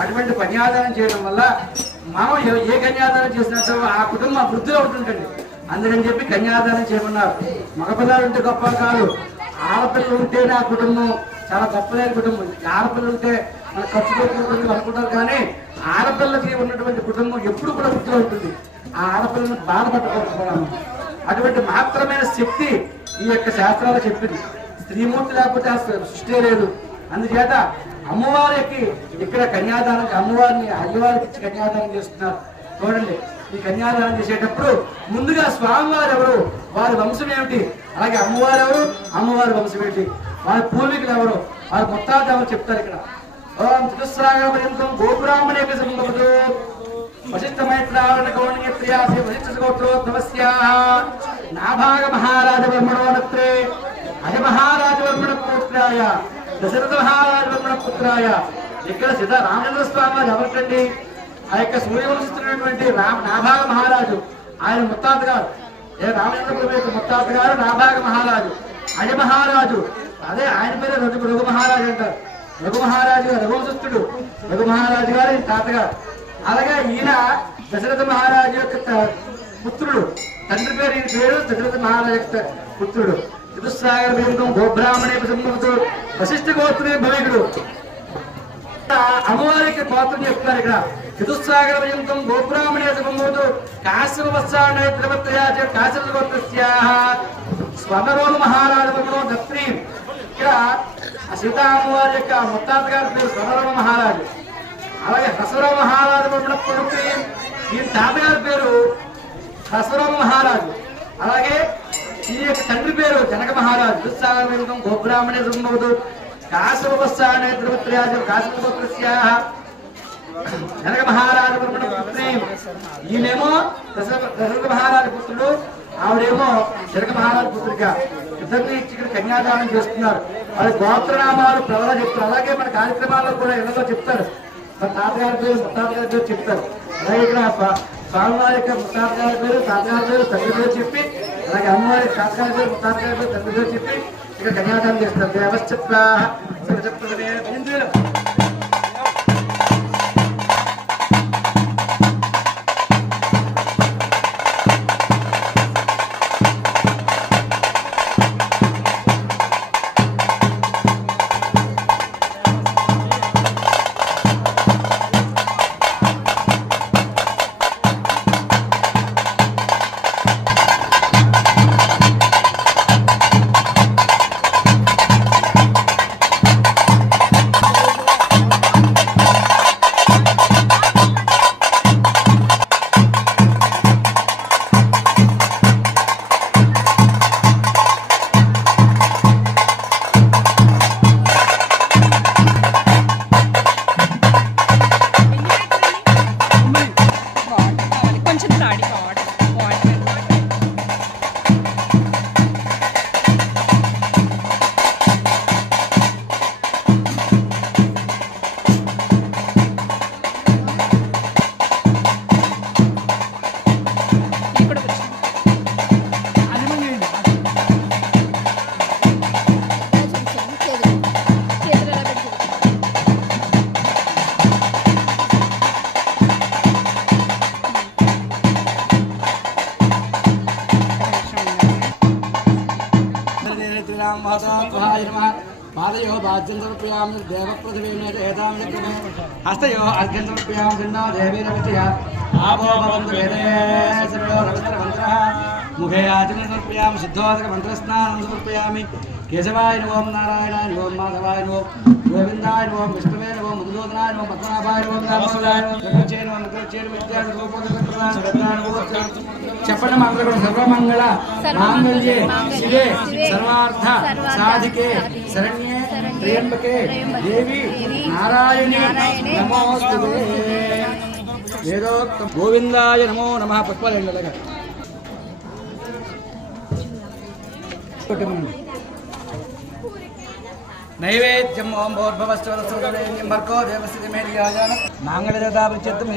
అటువంటి కన్యాదానం చేయడం వల్ల మనం ఏ- కన్యాదానం చేసినట్టు ఆ కుటుంబం వృద్ధిలో ఉంటుంటుంది అందుకని చెప్పి కన్యాదానం చేయమన్నారు. మగపిల్లలు ఉంటే గొప్ప కాదు. ఆడపిల్లలు ఉంటేనే ఆ కుటుంబం చాలా గొప్పదైన కుటుంబం. ఆడపిల్లలు ఉంటే మన ఖర్చు పెట్టుకుంటుంది అనుకుంటారు కానీ ఆడపిల్లకి ఉన్నటువంటి కుటుంబం ఎప్పుడు కూడా వృద్ధిలో ఉంటుంది ఆ ఆడపిల్లను బాధపట్టుకోకపోవడం అటువంటి మాత్రమైన శక్తి ఈ యొక్క శాస్త్రాలు చెప్పింది. స్త్రీమూర్తి లేకపోతే అసలు సృష్టి లేదు. అందుచేత అమ్మవారికి ఇక్కడ కన్యాదానం అమ్మవారిని అయ్యవారికి ఇచ్చి కన్యాదానం చేస్తున్నారు. చూడండి ఈ కన్యాదానం చేసేటప్పుడు ముందుగా స్వామివారు ఎవరు వారి వంశం ఏమిటి? అలాగే అమ్మవారు ఎవరు అమ్మవారి వంశం ఏంటి వారి పూర్వీకులు ఎవరు? వారి ముత్తాత ఎవరు చెప్తారు ఇక్కడ? ఓం చతుస్రాగ పర్యంతం గోపురామణే సంభవతు వశిష్ఠమైత్రావరణ గౌణీయ ప్రియాసి వశిష్ఠ గోత్రోద్భవస్య నాభాగ మహారాజ వర్మణోనత్రే అజ మహారాజ వర్మణ పుత్రాయ దశరథ పుత్రాయ ఇక్కడ సీత రామచంద్ర స్వామి వారు ఎవరికండి ఆ యొక్క సూర్యవంశిస్తున్నటువంటి రామ నాభాగ మహారాజు. ఆయన ముత్తాత గారు ఏ రామచంద్రపురం యొక్క ముత్తాత గారు నాభాగ మహారాజు. అజ మహారాజు. అదే ఆయన పేరు రఘు రఘు మహారాజు అంటారు. రఘు మహారాజు గారు రఘువంశస్థుడు. రఘు మహారాజు గారు తాతగారు. అలాగే ఈయన దశరథ మహారాజు యొక్క పుత్రుడు. తండ్రి పేరు ఈయన పేరు దశరథ మహారాజు యొక్క పుత్రుడు. చతుస్సాగర బిందం గోబ్రాహ్మణే సంబంధుడు వశిష్ఠ గోత్రే భవికుడు. అమ్మవారికి పాత్రను చెప్తున్నారు ఇక్కడ. చతుస్సాగర పర్యంతం గోబ్రాహ్మణే సంబంధుడు కాశ్యప వత్సాండే త్రివత్రయాచ కాశ్యప గోత్రస్యాః. స్వర్ణరోలు మహారాజు దత్రి. ఇక్కడ ఆ సీతా అమ్మవారి యొక్క ముత్తాత గారి పేరు స్వర్ణరోగ మహారాజు. అలాగే హసరావు మహారాజు కొడుకు ఈ తాతగారి పేరు హసరావు మహారాజు. అలాగే ఈ యొక్క తండ్రి పేరు జనక మహారాజు. దుస్సాగర వేదం గోబ్రాహ్మణే సంభవతు కాశవస్థానే త్రివత్రయాజ జనక మహారాజు వర్మణ పుత్రి. ఈయనేమో దశరథ మహారాజు పుత్రుడు ఆవిడేమో జనక మహారాజు పుత్రిక. ఇద్దరిని ఇచ్చి ఇక్కడ కన్యాదానం చేస్తున్నారు. వాళ్ళ గోత్రనామాలు ప్రజలు చెప్తారు. అలాగే మన కార్యక్రమాల్లో కూడా ఎన్నో చెప్తారు. మన తాతగారి పేరు ముత్తాతగారి పేరు చెప్తారు. అలాగే ఇక్కడ స్వామివారి యొక్క ముత్తాతగారి పేరు తాతగారి పేరు తండ్రి పేరు చెప్పి అలాగే అమ్మవారి తాతగారి పేరు తండ్రితో చెప్పి ఇక కన్యాదానం చేస్తారు. దేవశ్చత్ర చెప్తుంది కొంచెం పాదయో బాధ్యం సమర్పయామి దేవప్రతిమేన ఏతాం చక్రమే హస్తయో అర్ఘ్యం సమర్పయామి భిన్నా దేవీ నమస్తయ ఆభో భవంతు వేదే సర్వో నమస్తర మంత్రః ముఖే ఆచమన సమర్పయామి శుద్ధోదక మంత్రస్నానం సమర్పయామి కేశవాయ నమో నారాయణాయ నమో మాధవాయ నమో గోవిందాయ నమో విష్ణువే నమో మధుసూదనాయ నమో పద్మనాభాయ నమో రామోదాయ నమో జగచ్చే నమో ముఖచ్చే నమో ఇత్యాది గోపోదకృతాన్ సరదాన్ సర్వమంగళ మాంగళ్యే శివే సర్వార్థ సాధికే శరణ్యే త్రయంబకే దేవి నారాయణి నమోస్తుతే. వేదోక్త. గోవిందాయ నమో నమ పుష్పలంగలగా నైవేద్యం നൈവേദ്യം ഓം ഭൂർഭവസ്വതസ്വതം ഭർക്കോ ദേവസ്ഥിതി മേടിയാജാനം മാംഗളരഥാപരിച്ചത്തും